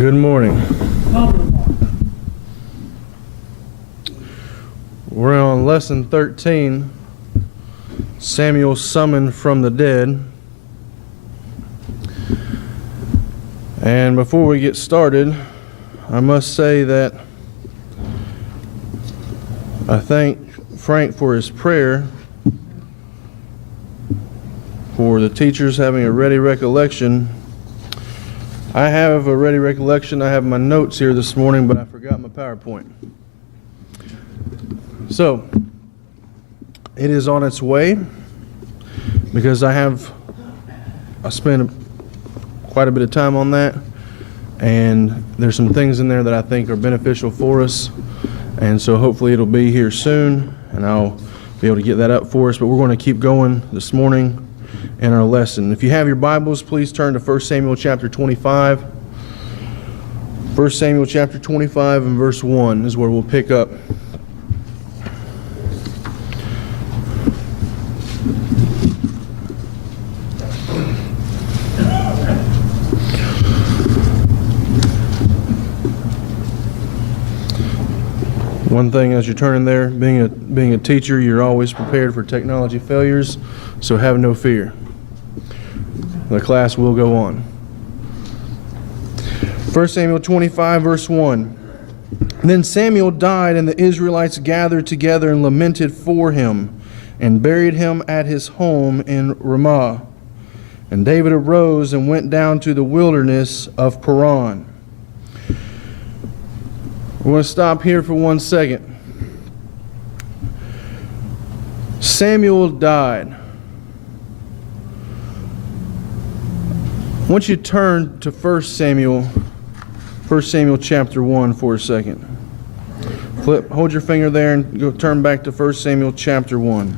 Good morning. We're on lesson 13, Samuel summoned from the dead. And before we get started, I must say that I thank Frank for his prayer, for the teachers having a ready recollection. I have a ready recollection. I have my notes here this morning, but I forgot my PowerPoint. So, it is on its way because I spent quite a bit of time on that, and there's some things in there that I think are beneficial for us, and so hopefully it'll be here soon, and I'll be able to get that up for us, but we're going to keep going this morning in our lesson. If you have your Bibles, please turn to 1 Samuel chapter 25. 1 Samuel chapter 25 and verse 1 is where we'll pick up. One thing as you're turning there, being a teacher, you're always prepared for technology failures, so have no fear. The class will go on. 1 Samuel 25, verse 1. Then Samuel died, and the Israelites gathered together and lamented for him, and buried him at his home in Ramah. And David arose and went down to the wilderness of Paran. We're going to stop here for 1 second. Samuel died. I want you to turn to 1 Samuel chapter 1 for a second. Hold your finger there and go turn back to 1 Samuel chapter 1.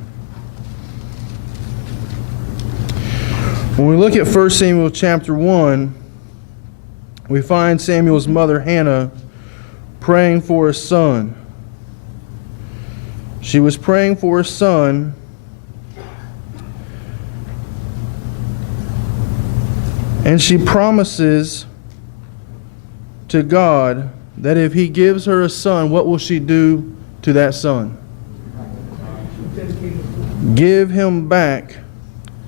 When we look at 1 Samuel chapter 1, we find Samuel's mother Hannah praying for a son. She was praying for a son, and she promises to God that if He gives her a son, what will she do to that son? Give him back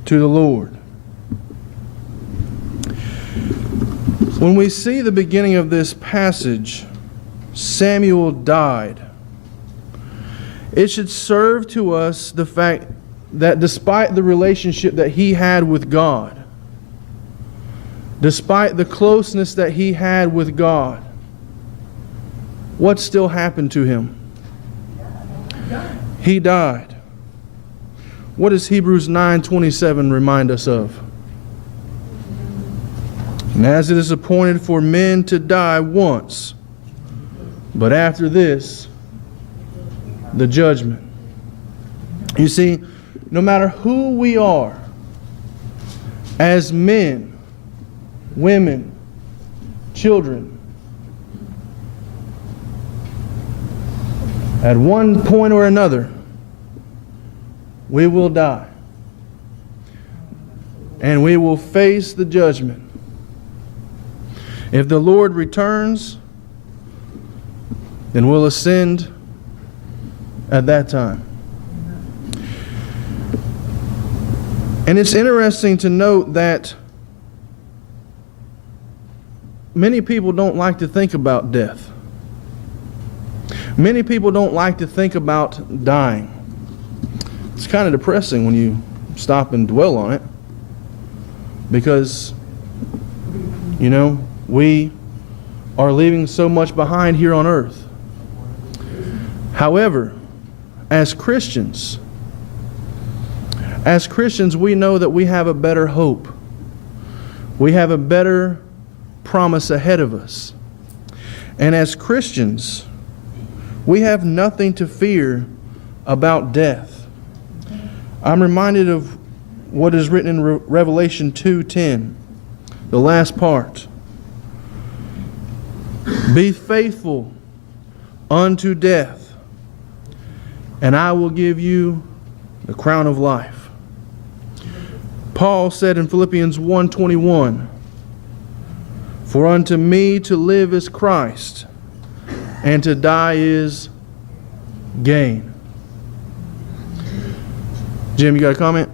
to the Lord. When we see the beginning of this passage, Samuel died. It should serve to us the fact that despite the relationship that he had with God, despite the closeness that he had with God, what still happened to him? He died. What does Hebrews 9:27 remind us of? And as it is appointed for men to die once, but after this, the judgment. You see, no matter who we are, as men, women, children, at one point or another, we will die. And we will face the judgment. If the Lord returns, then we'll ascend at that time. And it's interesting to note that many people don't like to think about death. Many people don't like to think about dying. It's kind of depressing when you stop and dwell on it, because, we are leaving so much behind here on earth. However, as Christians, we know that we have a better hope. We have a better promise ahead of us. And as Christians, we have nothing to fear about death. I'm reminded of what is written in Revelation 2:10, the last part. Be faithful unto death, and I will give you the crown of life. Paul said in Philippians 1:21, For unto me to live is Christ, and to die is gain. Jim, you got a comment?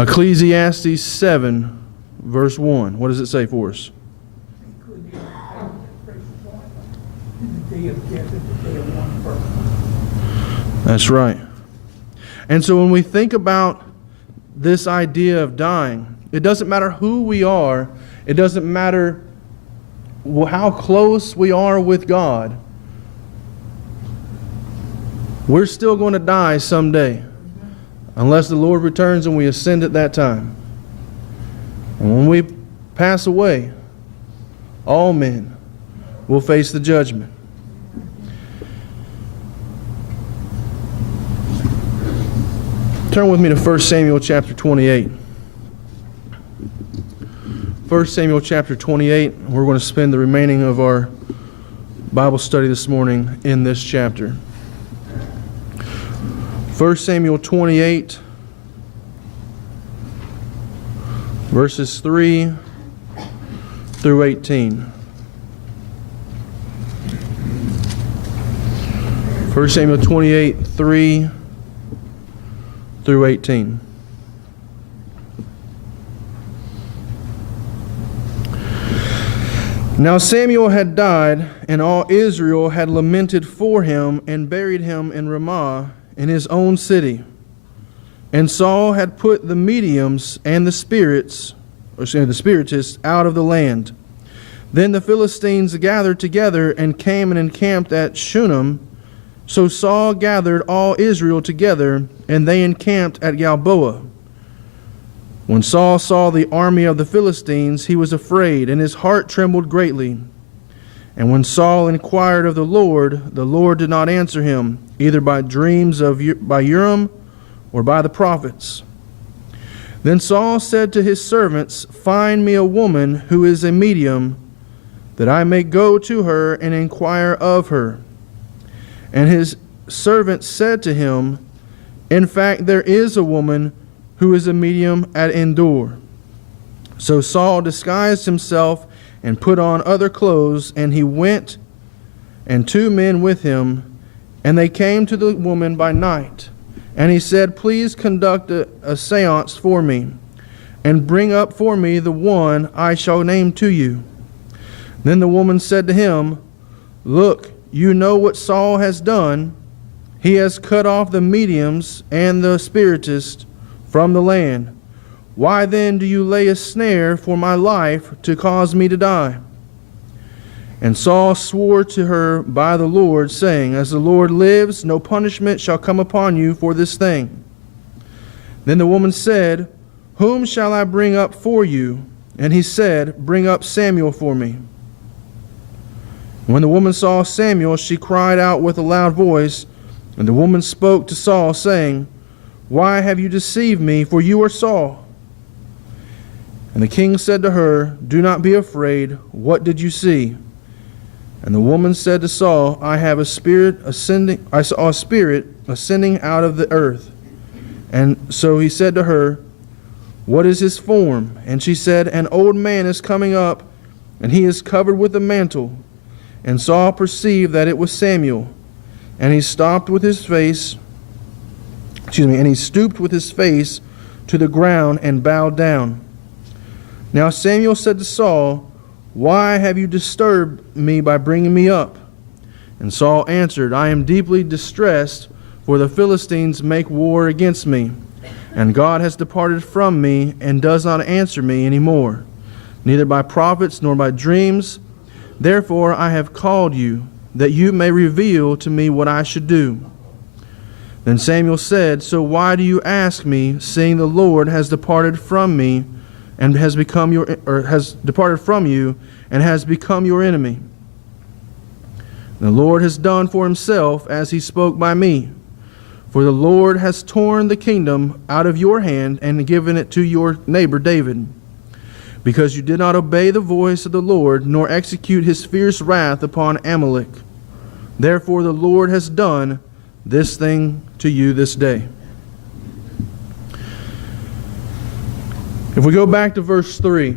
Ecclesiastes 7, verse 1. What does it say for us? That's right. And so when we think about this idea of dying, it doesn't matter who we are. It doesn't matter how close we are with God. We're still going to die someday, unless the Lord returns and we ascend at that time. And when we pass away, all men will face the judgment. Turn with me to 1 Samuel chapter 28. 1 Samuel chapter 28. We're going to spend the remaining of our Bible study this morning in this chapter. 1 Samuel 28, verses 3 through 18. 1 Samuel 28, 3 through 18. Now Samuel had died, and all Israel had lamented for him and buried him in Ramah in his own city. And Saul had put the mediums and the spiritists out of the land. Then the Philistines gathered together and came and encamped at Shunem. So Saul gathered all Israel together, and they encamped at Gilboa. When Saul saw the army of the Philistines, he was afraid, and his heart trembled greatly. And when Saul inquired of the Lord did not answer him, either by dreams by Urim or by the prophets. Then Saul said to his servants, Find me a woman who is a medium, that I may go to her and inquire of her. And his servant said to him, In fact, there is a woman who is a medium at Endor. So Saul disguised himself and put on other clothes, and he went, and 2 men with him, and they came to the woman by night. And he said, Please conduct a seance for me, and bring up for me the one I shall name to you. Then the woman said to him, Look, you know what Saul has done. He has cut off the mediums and the spiritists from the land. Why then do you lay a snare for my life to cause me to die? And Saul swore to her by the Lord, saying, As the Lord lives, no punishment shall come upon you for this thing. Then the woman said, Whom shall I bring up for you? And he said, Bring up Samuel for me. When the woman saw Samuel, she cried out with a loud voice, and the woman spoke to Saul, saying, Why have you deceived me, for you are Saul? And the king said to her, Do not be afraid. What did you see? And the woman said to Saul, I saw a spirit ascending out of the earth. And so he said to her, What is his form? And she said, An old man is coming up, and he is covered with a mantle. And Saul perceived that it was Samuel, and he stooped with his face to the ground and bowed down. Now Samuel said to Saul, Why have you disturbed me by bringing me up? And Saul answered, I am deeply distressed, for the Philistines make war against me, and God has departed from me and does not answer me any more, neither by prophets nor by dreams. Therefore I have called you, that you may reveal to me what I should do. Then Samuel said, So why do you ask me, seeing the Lord has departed from me and has departed from you and has become your enemy? The Lord has done for himself as he spoke by me. For the Lord has torn the kingdom out of your hand and given it to your neighbor David, because you did not obey the voice of the Lord, nor execute his fierce wrath upon Amalek. Therefore the Lord has done this thing to you this day. If we go back to verse 3,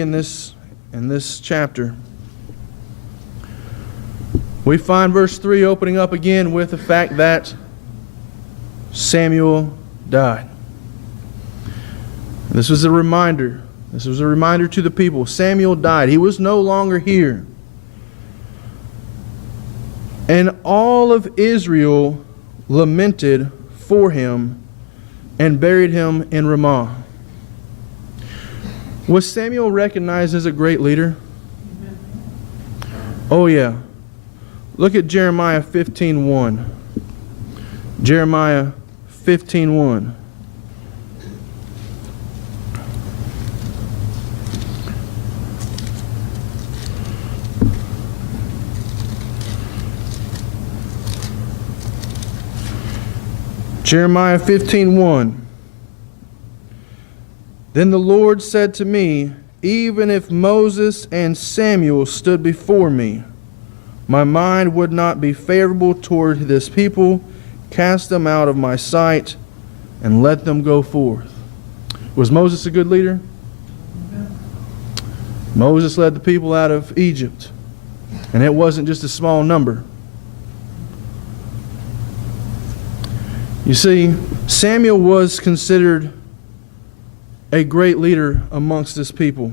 in this chapter, we find verse 3 opening up again with the fact that Samuel died. This was a reminder. This was a reminder to the people. Samuel died. He was no longer here. And all of Israel lamented for him and buried him in Ramah. Was Samuel recognized as a great leader? Oh yeah. Look at Jeremiah 15:1. Jeremiah 15:1. Jeremiah 15:1. Then the Lord said to me, even if Moses and Samuel stood before me, my mind would not be favorable toward this people. Cast them out of my sight and let them go forth. Was Moses a good leader? Moses led the people out of Egypt, and it wasn't just a small number. You see, Samuel was considered a great leader amongst his people.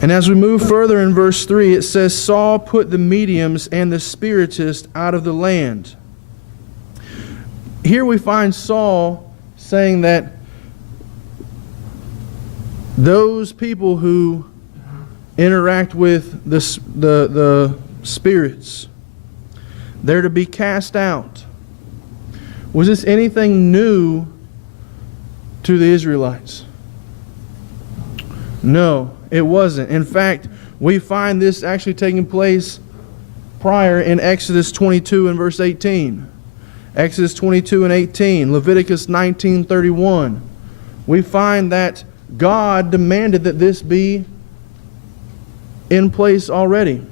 And as we move further in verse 3, it says, Saul put the mediums and the spiritists out of the land. Here we find Saul saying that those people who interact with the spirits, they're to be cast out. Was this anything new to the Israelites? No, it wasn't. In fact, we find this actually taking place prior in Exodus 22 and verse 18. Exodus 22 and 18, Leviticus 19:31. We find that God demanded that this be in place already.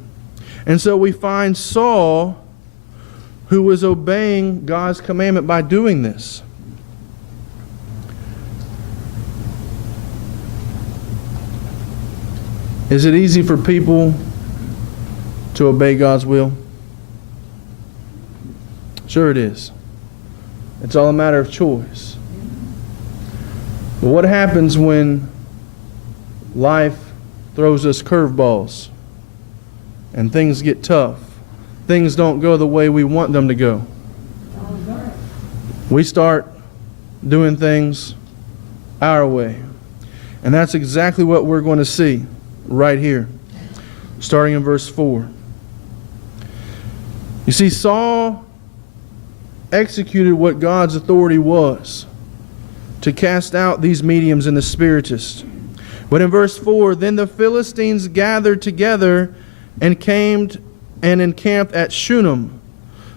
And so we find Saul, who was obeying God's commandment by doing this. Is it easy for people to obey God's will? Sure it is. It's all a matter of choice. But what happens when life throws us curveballs and things get tough? Things don't go the way we want them to go. We start doing things our way. And that's exactly what we're going to see right here, starting in verse 4. You see, Saul executed what God's authority was, to cast out these mediums and the spiritists. But in verse 4, then the Philistines gathered together and came and encamped at Shunem.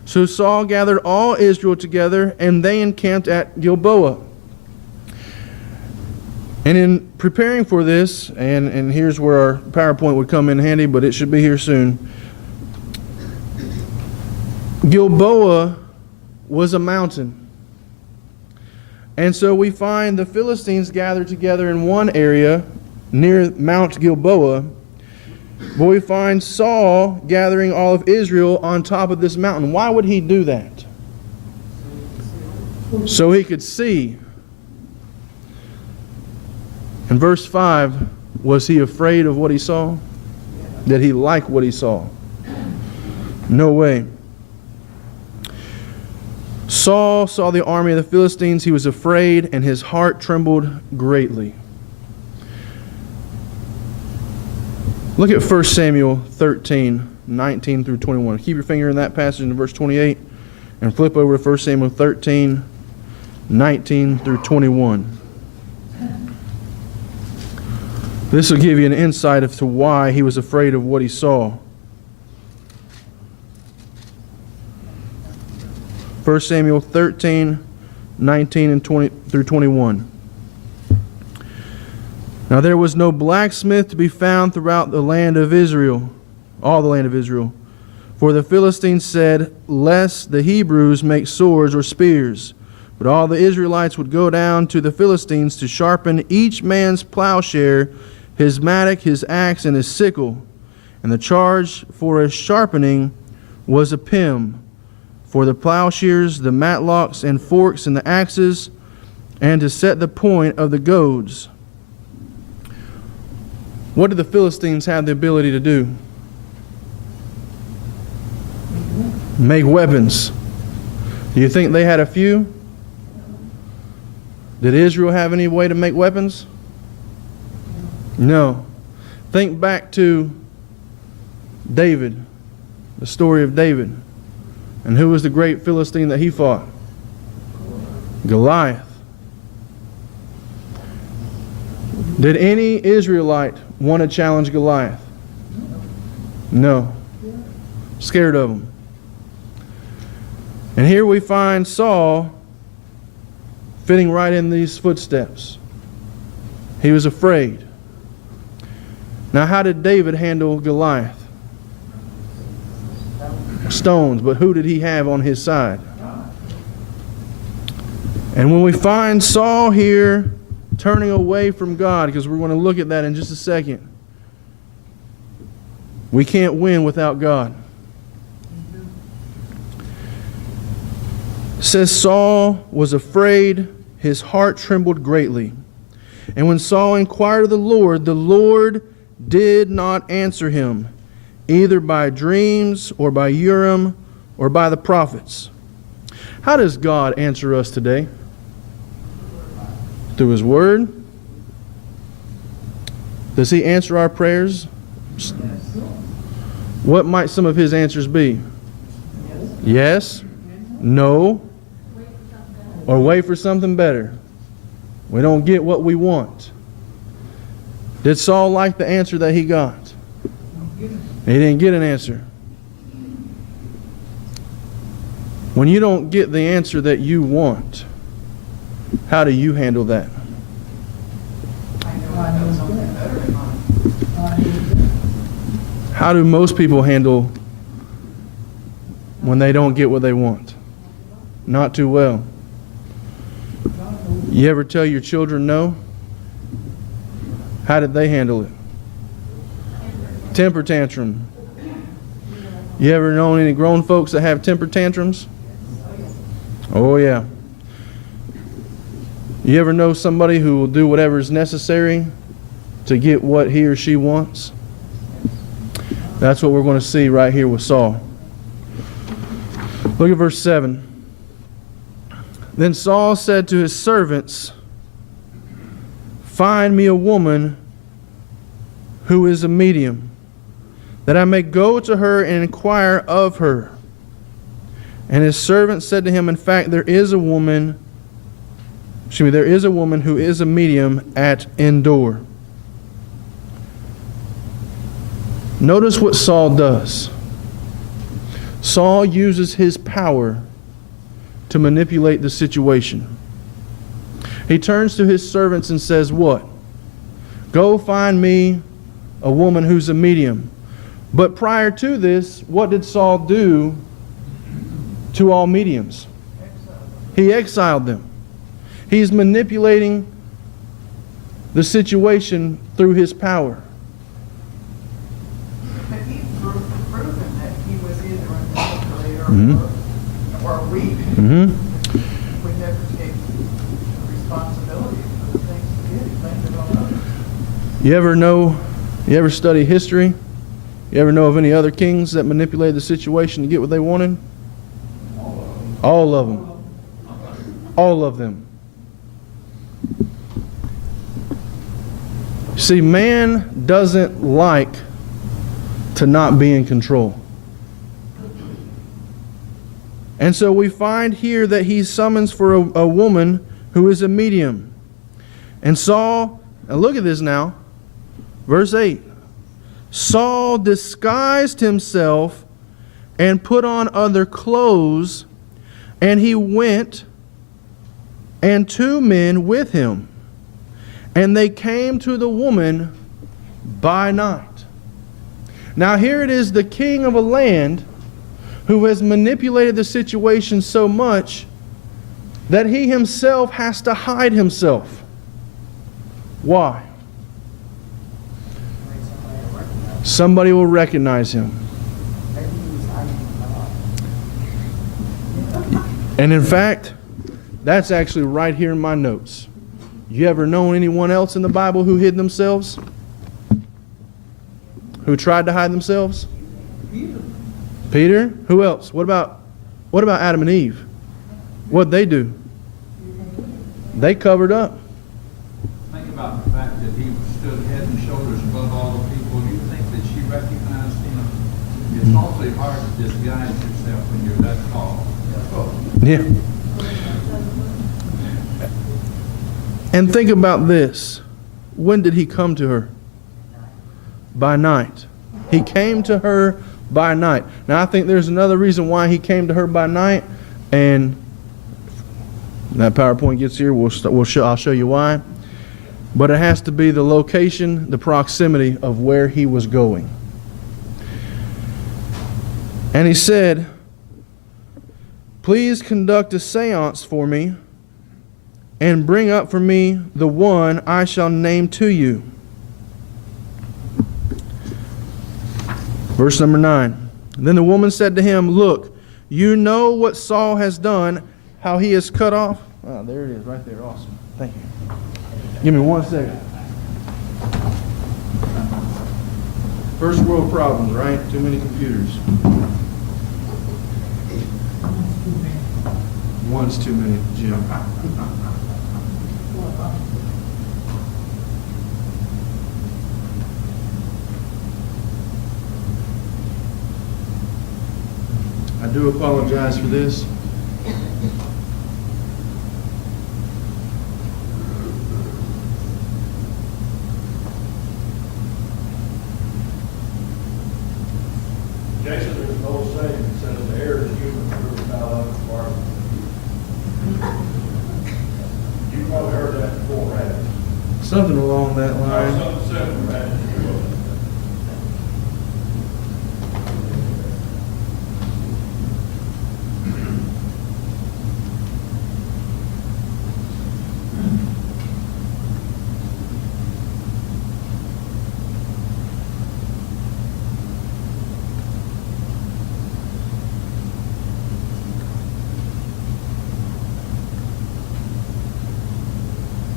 So Saul gathered all Israel together, and they encamped at Gilboa. And in preparing for this, and here's where our PowerPoint would come in handy, but it should be here soon. Gilboa was a mountain. And so we find the Philistines gathered together in one area near Mount Gilboa. But we find Saul gathering all of Israel on top of this mountain. Why would he do that? So he could see. In verse 5, was he afraid of what he saw? Did he like what he saw? No way. Saul saw the army of the Philistines. He was afraid, and his heart trembled greatly. Look at 1 Samuel 13, 19 through 21. Keep your finger in that passage in verse 28 and flip over to 1 Samuel 13, 19 through 21. This will give you an insight as to why he was afraid of what he saw. 1 Samuel 13, 19 and 20 through 21. Now there was no blacksmith to be found throughout the land of Israel, all the land of Israel, For the Philistines said, lest the Hebrews make swords or spears. But all the Israelites would go down to the Philistines to sharpen each man's plowshare, his mattock, his axe, and his sickle. And the charge for a sharpening was a pim, for the plowshares, the matlocks, and forks, and the axes, and to set the point of the goads. What did the Philistines have the ability to do? Make weapons. Do you think they had a few? Did Israel have any way to make weapons? No. Think back to David, the story of David. And who was the great Philistine that he fought? Goliath. Did any Israelite want to challenge Goliath? No. Scared of him. And here we find Saul fitting right in these footsteps. He was afraid. Now, how did David handle Goliath? Stones, but who did he have on his side? And when we find Saul here turning away from God, because we're going to look at that in just a second, we can't win without God. It says Saul was afraid, his heart trembled greatly. And when Saul inquired of the Lord did not answer him, either by dreams or by Urim or by the prophets. How does God answer us today? Through His Word? Does He answer our prayers? What might some of His answers be? Yes? No? Or wait for something better. We don't get what we want. Did Saul like the answer that he got? He didn't get an answer. When you don't get the answer that you want, how do you handle that? How do most people handle when they don't get what they want? Not too well. You ever tell your children no? How did they handle it? Temper tantrum. You ever known any grown folks that have temper tantrums? Oh yeah. You ever know somebody who will do whatever is necessary to get what he or she wants? That's what we're going to see right here with Saul. Look at verse 7. Then Saul said to his servants, find me a woman who is a medium, that I may go to her and inquire of her. And his servant said to him, in fact, there is a woman who is a medium at Endor. Notice what Saul does. Saul uses his power to manipulate the situation. He turns to his servants and says what? Go find me a woman who's a medium. But prior to this, what did Saul do to all mediums? He exiled them. He's manipulating the situation through his power. But he's proven that he was either a manipulator or weak. Mm-hmm. We never take responsibility for the things he did. He blamed it on others. You ever study history? You ever know of any other kings that manipulated the situation to get what they wanted? All of them. All of them. See, man doesn't like to not be in control. And so we find here that he summons for a woman who is a medium. And Saul, and look at this now, verse 8. Saul disguised himself and put on other clothes, and he went, and 2 men with him. And they came to the woman by night. Now here it is, the king of a land who has manipulated the situation so much that he himself has to hide himself. Why? Somebody will recognize him. And in fact, that's actually right here in my notes. You ever known anyone else in the Bible who hid themselves? Who tried to hide themselves? Peter? Who else? What about Adam and Eve? What'd they do? They covered up. Think about the fact that he stood head and shoulders above all the people. You think that she recognized him? It's awfully hard to disguise yourself when you're that tall. Yeah. And think about this. When did he come to her? By night. He came to her by night. Now I think there's another reason why he came to her by night, and when that PowerPoint gets here, I'll show you why. But it has to be the location, the proximity of where he was going. And he said, "Please conduct a seance for me and bring up for me the one I shall name to you." Verse number 9. Then the woman said to him, "Look, you know what Saul has done, how he is cut off." Oh, there it is, right there. Awesome. Thank you. Give me 1 second. First world problems, right? Too many computers. One's too many, Jim. I do apologize for this. Jason, there's an old saying that says the air is human, the river foul out of the water. You've probably heard that before, haven't you? Something along that Or line. something similar, haven't you?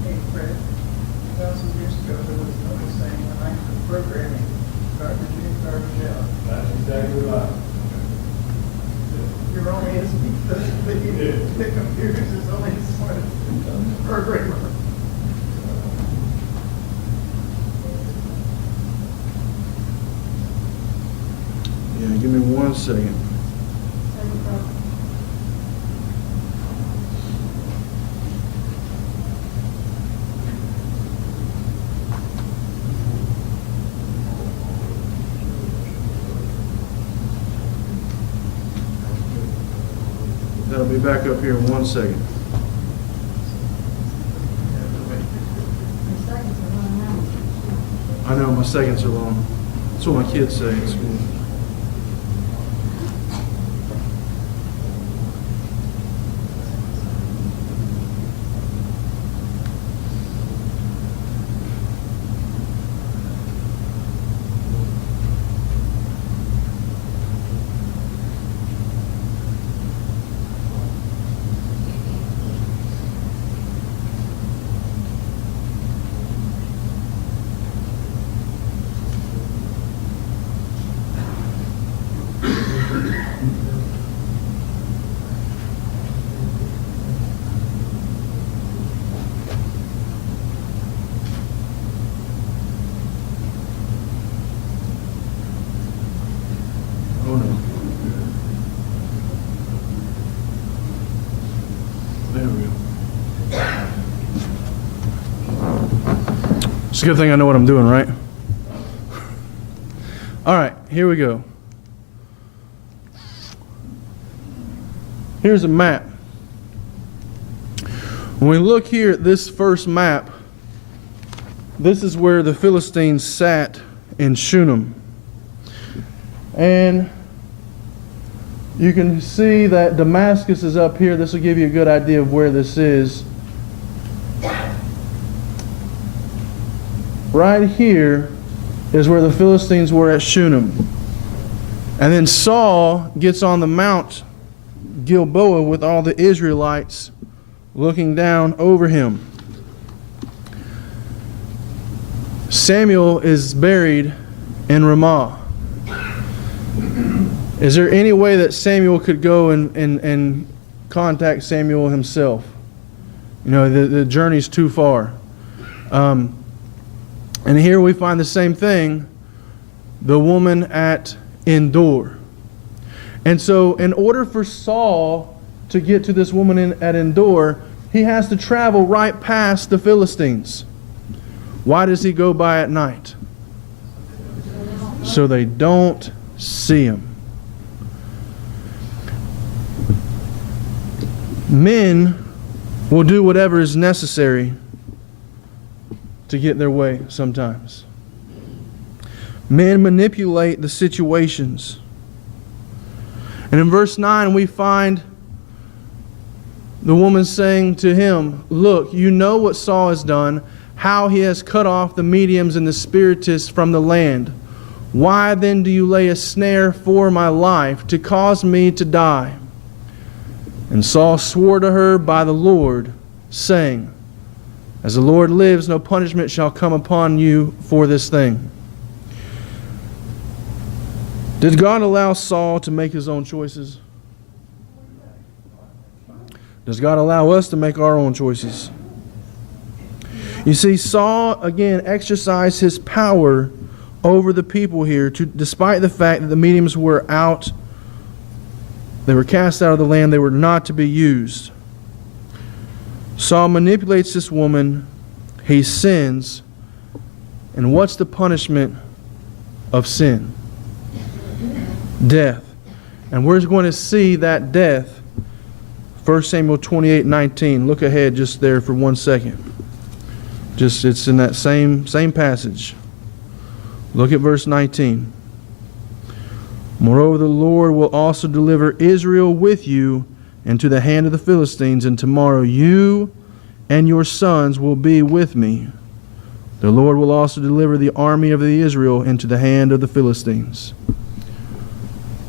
Hey, Fred, 2,000 years ago, there was another saying, when I was programming, garbage in, garbage out. That's exactly right. You're only as the computers is only as smart as the programmer. Yeah, give me 1 second. That'll be back up here in 1 second. I know, my seconds are long. That's what my kids say at school. Oh no. There we go. It's a good thing I know what I'm doing, right? All right, here we go. Here's a map. When we look here at this first map, this is where the Philistines sat in Shunem. And You can see that Damascus is up here. This will give you a good idea of where this is. Right here is where the Philistines were at Shunem. And then Saul gets on the Mount Gilboa with all the Israelites looking down over him. Samuel is buried in Ramah. Is there any way that Samuel could go and contact Samuel himself? You know, the journey's too far. And here we find the same thing, the woman at Endor. And so in order for Saul to get to this woman at Endor, he has to travel right past the Philistines. Why does he go by at night? So they don't see him. Men will do whatever is necessary to get their way sometimes. Men manipulate the situations. And in verse 9 we find the woman saying to him, "Look, you know what Saul has done, how he has cut off the mediums and the spiritists from the land. Why then do you lay a snare for my life to cause me to die?" And Saul swore to her by the Lord, saying, "As the Lord lives, no punishment shall come upon you for this thing." Did God allow Saul to make his own choices? Does God allow us to make our own choices? You see, Saul, again, exercised his power over the people here, despite the fact that the mediums were out. They were cast out of the land. They were not to be used. Saul manipulates this woman. He sins. And what's the punishment of sin? Death. And we're going to see that death. 1 Samuel 28:19. Look ahead just there for 1 second. It's in that same passage. Look at verse 19. "Moreover, the Lord will also deliver Israel with you into the hand of the Philistines, and tomorrow you and your sons will be with me. The Lord will also deliver the army of the Israel into the hand of the Philistines."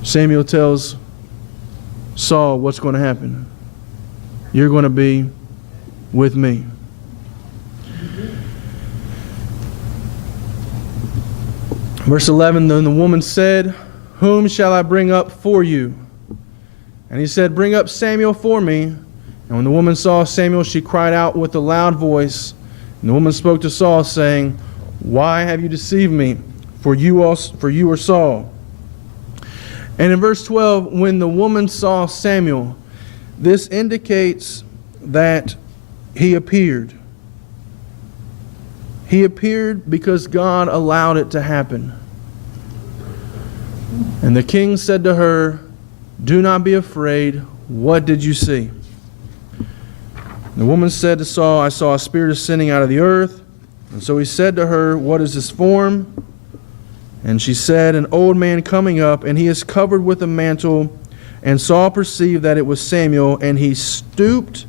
Samuel tells Saul what's going to happen. You're going to be with me. Verse 11, then the woman said, "Whom shall I bring up for you?" And he said, "Bring up Samuel for me." And when the woman saw Samuel, she cried out with a loud voice. And the woman spoke to Saul, saying, "Why have you deceived me? For you are Saul." And in verse 12, when the woman saw Samuel, this indicates that he appeared. He appeared because God allowed it to happen. And the king said to her, "Do not be afraid. What did you see?" The woman said to Saul, "I saw a spirit ascending out of the earth." And so he said to her, "What is this form?" And she said, "An old man coming up, and he is covered with a mantle." And Saul perceived that it was Samuel, and he stooped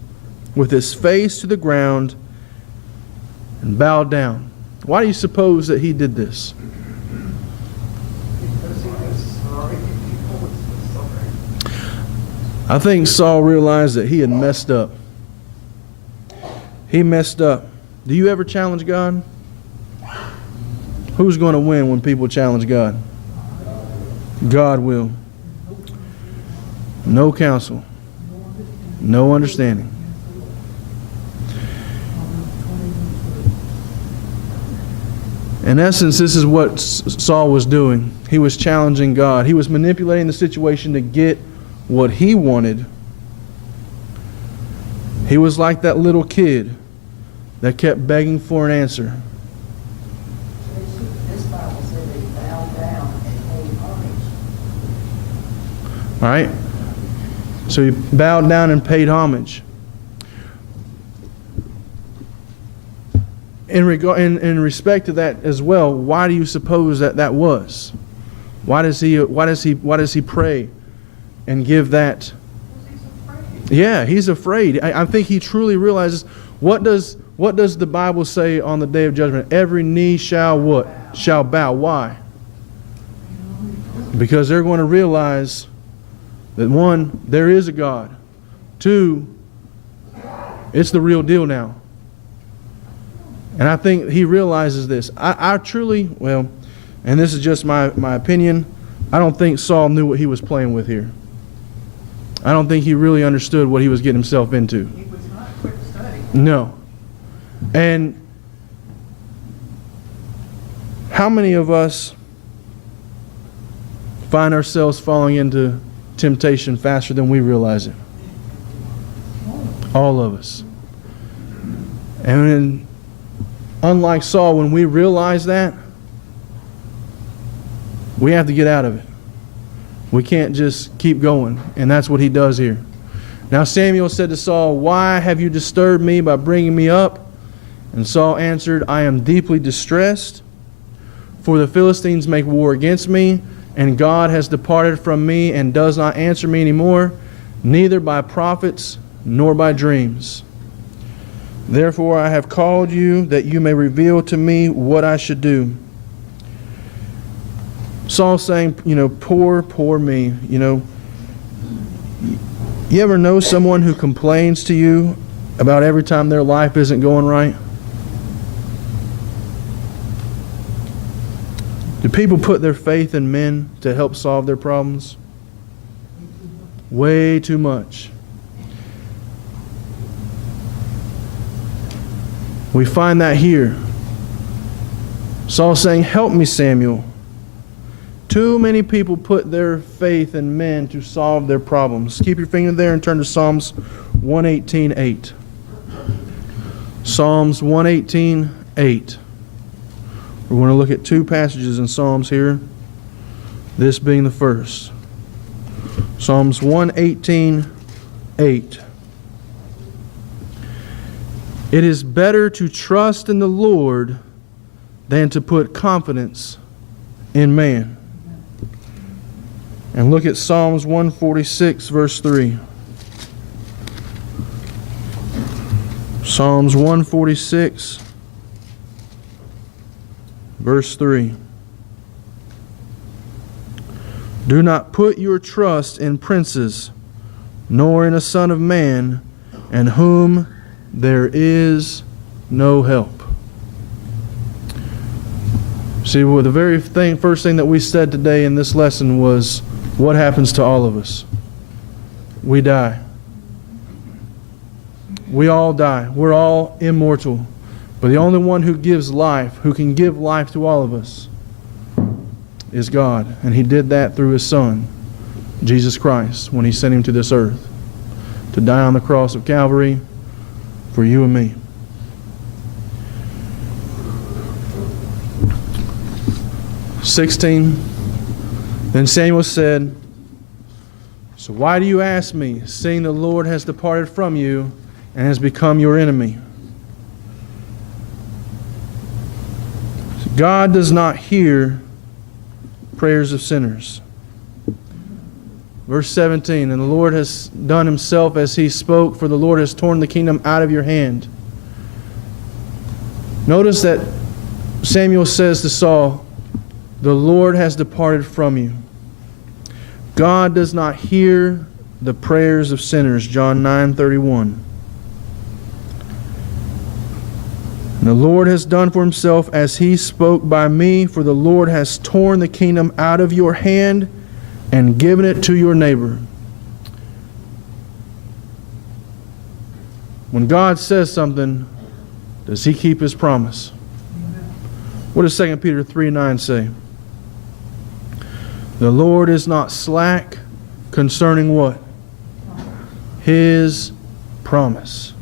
with his face to the ground and bowed down. Why do you suppose that he did this? Because he was sorry. He was sorry. I think Saul realized that he had messed up. He messed up. Do you ever challenge God? Who's going to win when people challenge God? God will. No counsel. No understanding. In essence, this is what Saul was doing. He was challenging God. He was manipulating the situation to get what he wanted. He was like that little kid that kept begging for an answer. This Bible said they bowed down and paid homage. All right? So he bowed down and paid homage. In respect to that as well, why do you suppose that was? Why does he pray and give that. Yeah, he's afraid. I think he truly realizes, what does the Bible say on the day of judgment? Every knee shall what? Shall bow. Why? Because they're going to realize that, one, there is a God. Two, it's the real deal now. And I think he realizes this. I truly, well, and this is just my opinion, I don't think Saul knew what he was playing with here. I don't think he really understood what he was getting himself into. He was not a quick study. No. And how many of us find ourselves falling into temptation faster than we realize it? All of us. And unlike Saul, when we realize that, we have to get out of it. We can't just keep going. And that's what he does here. Now Samuel said to Saul, "Why have you disturbed me by bringing me up?" And Saul answered, "I am deeply distressed, for the Philistines make war against me, and God has departed from me and does not answer me anymore, neither by prophets nor by dreams. Therefore I have called you, that you may reveal to me what I should do." Saul's saying, poor me. You ever know someone who complains to you about every time their life isn't going right? Do people put their faith in men to help solve their problems? Way too much. We find that here. Saul saying, "Help me, Samuel." Too many people put their faith in men to solve their problems. Keep your finger there and turn to Psalms 118:8. Psalms 118:8. We're going to look at two passages in Psalms here, this being the first. Psalms 118:8. It is better to trust in the Lord than to put confidence in man. And look at Psalms 146, verse 3. Psalms 146, verse 3. Do not put your trust in princes, nor in a son of man, in whom there is no help. See, well, the very first thing that we said today in this lesson was, what happens to all of us? We die. We all die. We're all immortal. But the only one who gives life, who can give life to all of us, is God. And He did that through His Son, Jesus Christ, when He sent Him to this earth to die on the cross of Calvary for you and me. Then Samuel said, "So why do you ask me, seeing the Lord has departed from you and has become your enemy?" God does not hear prayers of sinners. Verse 17, and the Lord has done Himself as He spoke, for the Lord has torn the kingdom out of your hand. Notice that Samuel says to Saul, the Lord has departed from you. God does not hear the prayers of sinners. John 9:31. And the Lord has done for Himself as He spoke by me, for the Lord has torn the kingdom out of your hand and given it to your neighbor. When God says something, does He keep His promise? What does 2 Peter 3:9 say? The Lord is not slack concerning what? His promise.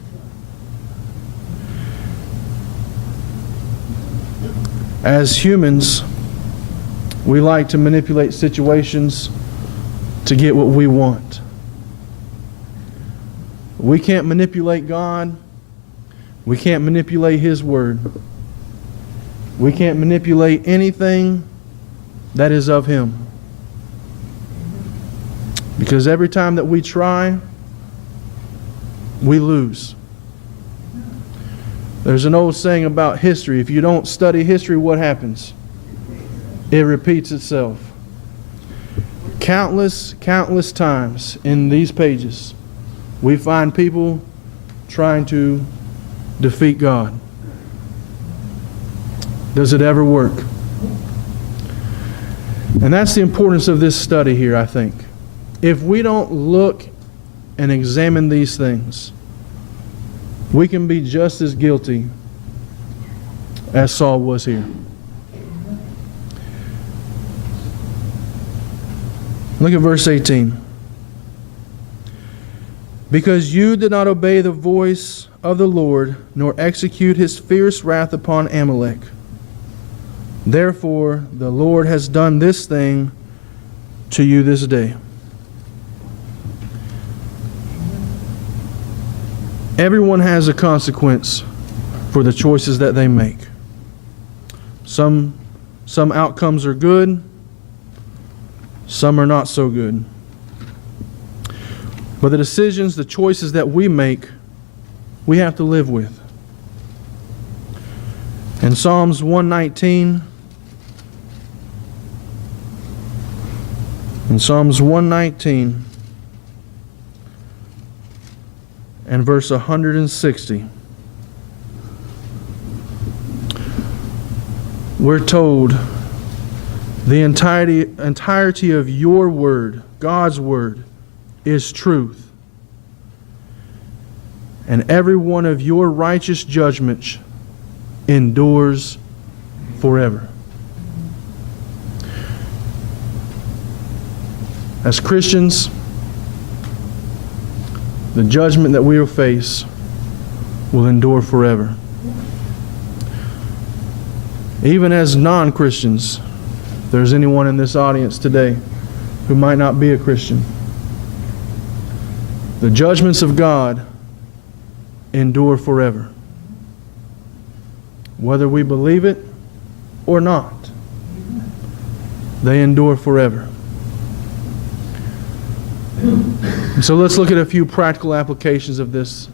As humans, we like to manipulate situations to get what we want. We can't manipulate God. We can't manipulate His Word. We can't manipulate anything that is of Him. Because every time that we try, we lose. There's an old saying about history. If you don't study history, what happens? It repeats itself. Countless times in these pages, we find people trying to defeat God. Does it ever work? And that's the importance of this study here, I think. If we don't look and examine these things, we can be just as guilty as Saul was here. Look at verse 18. Because you did not obey the voice of the Lord, nor execute his fierce wrath upon Amalek. Therefore, the Lord has done this thing to you this day. Everyone has a consequence for the choices that they make. Some outcomes are good, some are not so good. But the decisions, the choices that we make, we have to live with. In Psalms 119, and verse 160, we're told the entirety of your word, God's word, is truth. And every one of your righteous judgments endures forever. As Christians, the judgment that we will face will endure forever. Even as non-Christians, if there's anyone in this audience today who might not be a Christian, the judgments of God endure forever. Whether we believe it or not, they endure forever. And so let's look at a few practical applications of this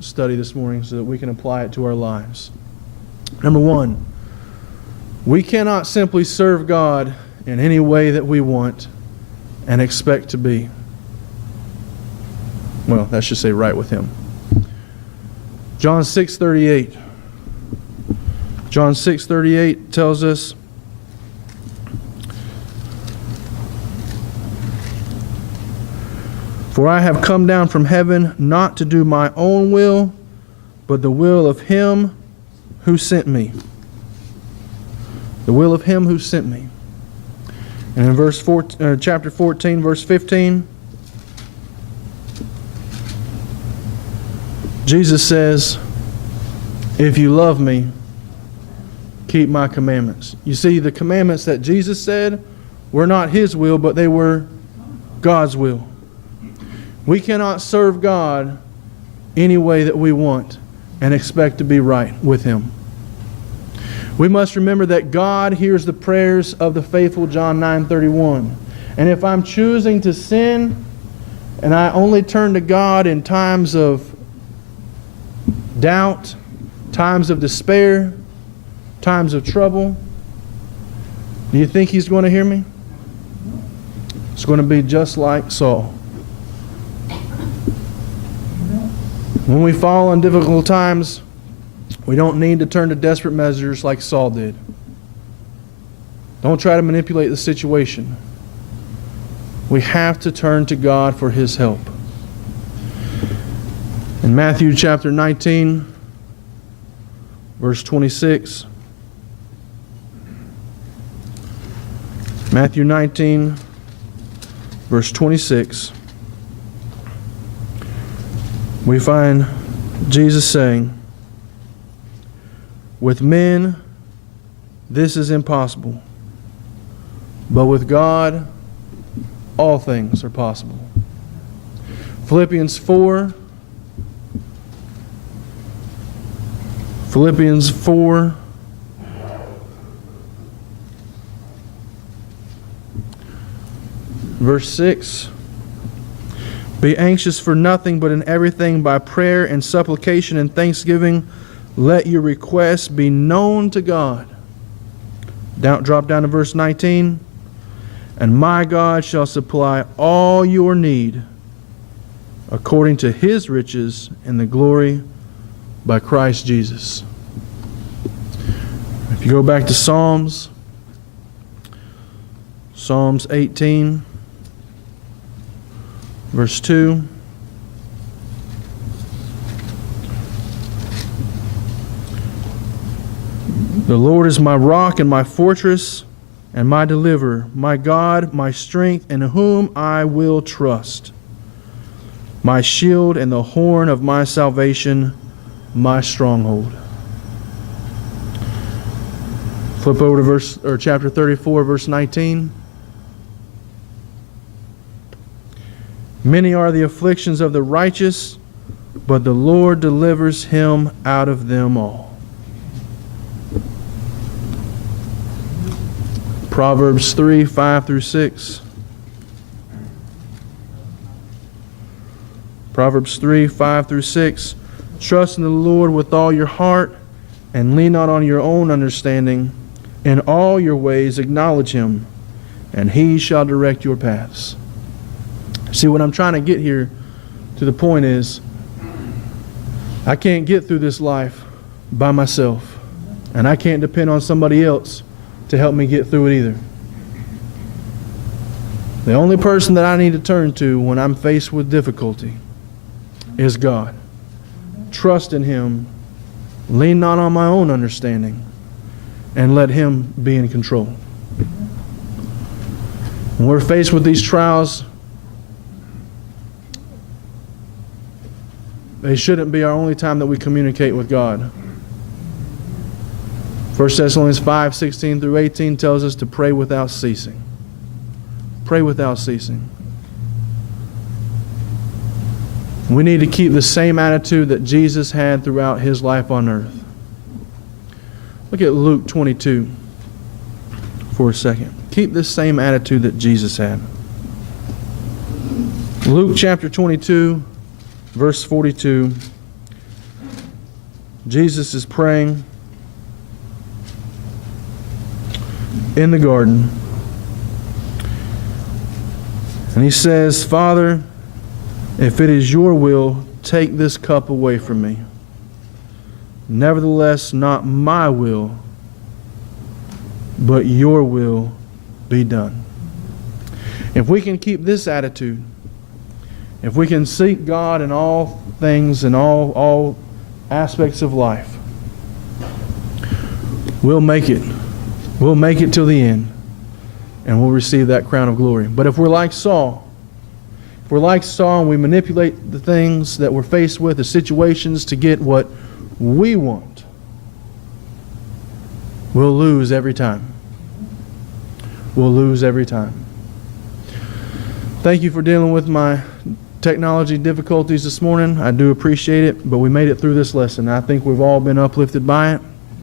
study this morning so that we can apply it to our lives. Number one, we cannot simply serve God in any way that we want and expect to be, well, that should say right with Him. John 6:38. John 6:38 tells us, "For I have come down from heaven not to do my own will, but the will of Him who sent me." The will of Him who sent me. And in chapter 14, verse 15, Jesus says, "If you love me, keep my commandments." You see, the commandments that Jesus said were not His will, but they were God's will. We cannot serve God any way that we want and expect to be right with Him. We must remember that God hears the prayers of the faithful, John 9:31. And if I'm choosing to sin and I only turn to God in times of doubt, times of despair, times of trouble, do you think He's going to hear me? It's going to be just like Saul. When we fall in difficult times, we don't need to turn to desperate measures like Saul did. Don't try to manipulate the situation. We have to turn to God for His help. In Matthew chapter 19, verse 26, Matthew 19, verse 26, we find Jesus saying, "With men, this is impossible, but with God, all things are possible." Philippians 4, verse 6, Be anxious for nothing, but in everything by prayer and supplication and thanksgiving, let your requests be known to God. Drop down to verse 19. And my God shall supply all your need according to His riches in the glory by Christ Jesus. If you go back to Psalms 18, verse 2. The Lord is my rock and my fortress and my deliverer, my God, my strength, in whom I will trust, my shield and the horn of my salvation, my stronghold. Flip over to chapter 34, verse 19. Many are the afflictions of the righteous, but the Lord delivers him out of them all. Proverbs 3, 5 through 6. Proverbs 3, 5 through 6. Trust in the Lord with all your heart, and lean not on your own understanding. In all your ways acknowledge Him, and He shall direct your paths. See, what I'm trying to get here to the point is, I can't get through this life by myself, and I can't depend on somebody else to help me get through it either. The only person that I need to turn to when I'm faced with difficulty is God. Trust in Him, lean not on my own understanding, and let Him be in control. When we're faced with these trials, they shouldn't be our only time that we communicate with God. 1 Thessalonians 5, 16 through 18 tells us to pray without ceasing. Pray without ceasing. We need to keep the same attitude that Jesus had throughout His life on earth. Look at Luke 22 for a second. Keep this same attitude that Jesus had. Luke chapter 22, verse 42. Jesus is praying in the garden. And He says, Father, if it is your will, take this cup away from me. Nevertheless, not my will, but your will be done. If we can keep this attitude, if we can seek God in all things and all aspects of life, we'll make it. We'll make it till the end, and we'll receive that crown of glory. But if we're like Saul, and we manipulate the things that we're faced with, the situations, to get what we want, we'll lose every time. We'll lose every time. Thank you for dealing with my technology difficulties this morning. I do appreciate it, but we made it through this lesson. I think we've all been uplifted by it.